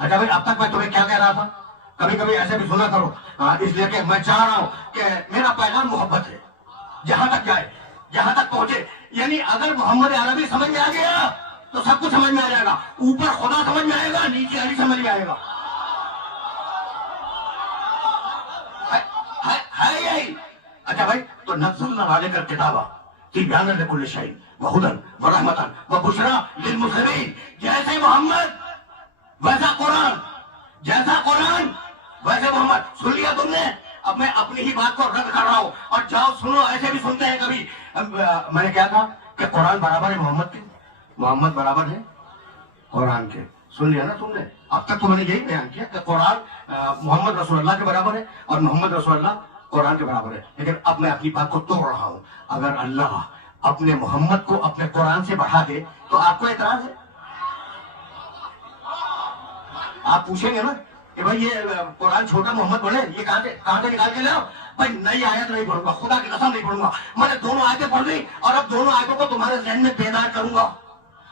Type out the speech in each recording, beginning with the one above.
اچھا بھائی اب تک میں تمہیں کیا کہہ رہا تھا؟ کبھی کبھی ایسے بھی سنا کرو، اس لیے کہ میں چاہ رہا ہوں کہ میرا پیغام محبت ہے، جہاں تک جائے جہاں تک پہنچے. یعنی اگر محمد عربی سمجھ میں آ گیا تو سب کچھ سمجھ میں آ جائے گا. اوپر خدا سمجھ میں آئے گا، نیچے علی سمجھ میں آئے گا. ہے یہی. اچھا بھائی تو نزلنا علیک الکتاب تبیانا لکل شیء وہدی ورحمۃ وبشریٰ للمسلمین. جیسے محمد ویسا قرآن، جیسا قرآن ویسے محمد. سن لیا تم نے؟ اب میں اپنی ہی بات کو رد کر رہا ہوں. اور جاؤ سنو، ایسے بھی سنتے ہیں کبھی. میں نے کیا کہا کہ قرآن برابر ہے محمد کے، محمد برابر ہے قرآن کے. سن لیا نا تم نے؟ اب تک تو میں نے یہی بیان کیا کہ قرآن محمد رسول اللہ کے برابر ہے اور محمد رسول اللہ قرآن کے برابر ہے. لیکن اب میں اپنی بات کو توڑ رہا ہوں. اگر اللہ اپنے محمد کو اپنے قرآن سے بڑھا دے تو آپ کو اعتراض ہے؟ آپ پوچھیں گے نا کہ بھائی یہ قرآن چھوٹا محمد بڑھے، یہ کہاں سے نکال کے لاؤ؟ بھائی نئی آیت نہیں پڑھوں گا، خدا کی قسم نہیں پڑھوں گا. میں نے دونوں آیتیں پڑھ لی اور اب دونوں آیتوں کو تمہارے ذہن میں بیدار کروں گا.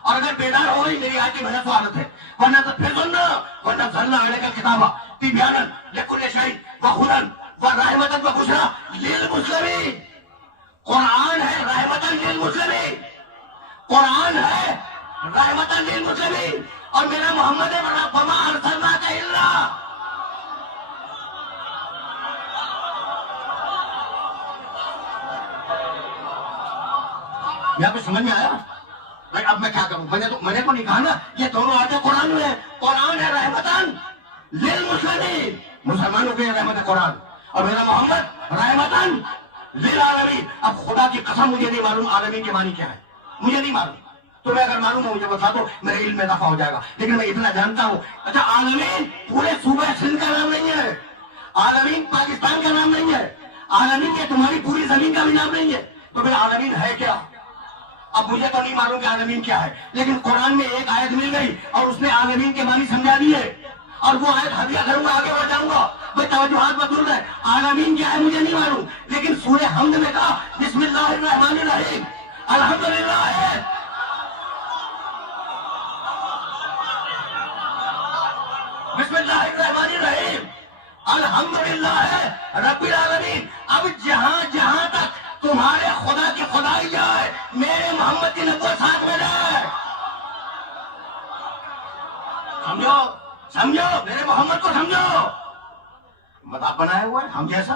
اور اگر بیدار ہو گئی میری آیت کی محنت سوالت ہے، ورنہ تو پھر سننا. وَنَزَّلْنَا عَلَيْكَ الْكِتَابَ تِبْيَانًا لِكُلِّ شَيْءٍ وَهُدًى وَرَحْمَةً وَبُشْرَىٰ لِلْمُسْلِمِينَ. قرآن ہے رحمتاً للمسلمین، قرآن ہے رحمتاً للمسلمین. اور میرا محمد ہے وَمَا أَرْسَلْنَاكَ إِلَّا. یہاں پہ سمجھ میں آیا؟ بھائی اب میں کیا کروں؟ میں نے تو نہیں کہا نا یہ دونوں آیتیں قرآن میں ہیں. قرآن ہے رحمتاً للمسلمین، مسلمانوں کے رحمت ہے قرآن. اور میرا محمد رحمتاً للعالمین. اب خدا کی قسم مجھے نہیں معلوم عالمین کے معنی کیا ہے، مجھے نہیں معلوم. تمہیں اگر معلوم ہو مجھے بتا دو، میرے علم میں اضافہ ہو جائے گا. لیکن میں اتنا جانتا ہوں. اچھا عالمین پورے صوبہ سندھ کا نام نہیں ہے، عالمین پاکستان کا نام نہیں ہے، عالمین یہ تمہاری پوری زمین کا بھی نام نہیں ہے. تو پھر عالمین ہے کیا؟ اب مجھے تو نہیں معلوم کہ عالمین کیا ہے، لیکن قرآن میں ایک آیت مل گئی اور اس نے عالمین کے معنی سمجھا دیے. اور وہ آیت ہدیہ کروں گا، آگے بڑھ جاؤں گا. بھائی توجہات بدل رہے. عالمین کیا ہے مجھے نہیں معلوم، لیکن سورہ حمد میں کہا بسم اللہ الرحمن الرحیم الحمدللہ ہے. بسم اللہ الرحمن الرحیم الحمدللہ ہے رب العالمین. اب جہاں جہاں تک تمہارے خدا کی خدائی جائے، میرے محمد کی نبوت ساتھ میں جائے. سمجھو سمجھو، میرے محمد کو سمجھو. مذاق بنایا ہوا ہے ہم جیسا.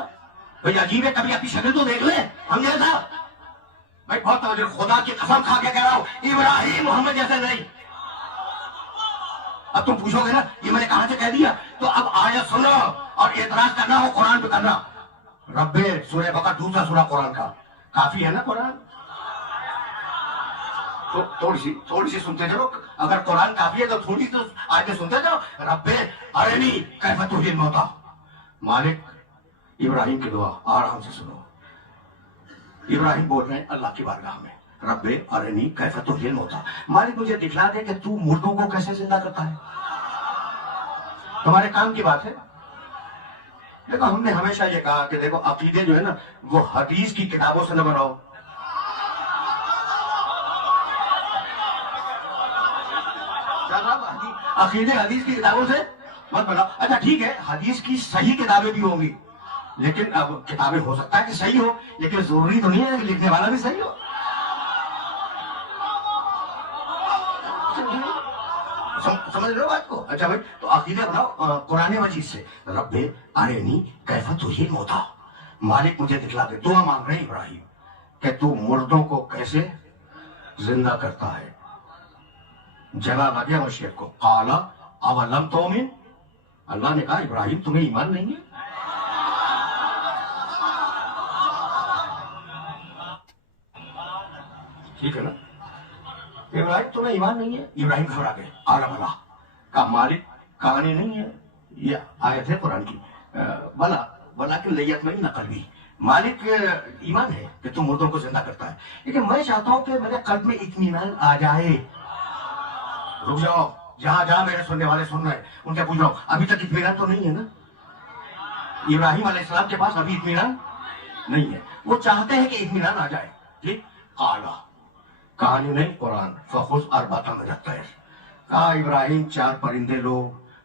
بھائی عجیب ہے، کبھی اپنی شکل تو دیکھ لیں ہم جیسا. بھائی بہت توجہ، خدا کی قسم کھا کے کہہ رہا ہوں ابراہیم محمد جیسے نہیں. اب تم پوچھو گے نا یہ میں نے کہاں سے کہہ دیا، تو اب آیت سنو اور اعتراض کرنا ہو قرآن پہ کرنا. رب سورہ بقرہ دوسرا سورہ قرآن کا کافی ہے نا قرآن. تو تھوڑی سی سنتے جاؤ. اگر قرآن کافی ہے تو تھوڑی سی آیتیں سنتے جاؤ. رب ارنی کیف تحیی الموتیٰ. مالک ابراہیم کی دعا آرام سے سنو. ابراہیم بول رہے ہیں اللہ کی بارگاہ میں، رب ارنی کیف تحیی الموتیٰ. مالک مجھے دکھلا دے کہ تو مردوں کو کیسے زندہ کرتا ہے. تمہارے کام کی بات ہے. دیکھو ہم نے ہمیشہ یہ کہا کہ دیکھو عقیدے جو ہے نا وہ حدیث کی کتابوں سے نہ بناؤ. عقیدے حدیث کی کتابوں سے مت بناؤ. اچھا ٹھیک ہے، حدیث کی صحیح کتابیں بھی ہوں گی، لیکن اب کتابیں ہو سکتا ہے کہ صحیح ہو، لیکن ضروری تو نہیں ہے کہ لکھنے والا بھی صحیح ہو. سمجھ رہے ہو بات کو؟ اچھا بھائی تو عقیدہ بناؤ قرآن مجید سے. رب ارنی کیف تحیی الموتیٰ. مالک مجھے دکھلا دے. دعا مانگ رہے ہیں ابراہیم کہ تو مردوں کو کیسے زندہ کرتا ہے. جواب آ گیا مشرک کو. قال اولم تؤمن. اللہ نے کہا ابراہیم تمہیں ایمان نہیں ہے. ٹھیک ہے نا، ابراہیم تمہیں ایمان نہیں ہے. ابراہیم گھبرا گئے. قال بلا. کا مالک کہانی نہیں ہے، یہ آیت ہے قرآن کی. بلا بلا کہ لیطمئن قلبی. مالک ایمان ہے کہ تم مردوں کو زندہ کرتا ہے، لیکن میں چاہتا ہوں کہ میرے قلب میں اطمینان آ جائے. رک جاؤ، جہاں جہاں میرے سننے والے سن رہے ہیں ان سے پوچھ رہا ہوں ابھی تک اطمینان تو نہیں ہے نا. ابراہیم علیہ السلام کے پاس ابھی اطمینان نہیں ہے. وہ چاہتے ہیں کہ اطمینان آ جائے. ٹھیک. قال کہانی نہیں قرآن. فخذ اربعۃ من الطیر. کہا ابراہیم 4 پرندے لو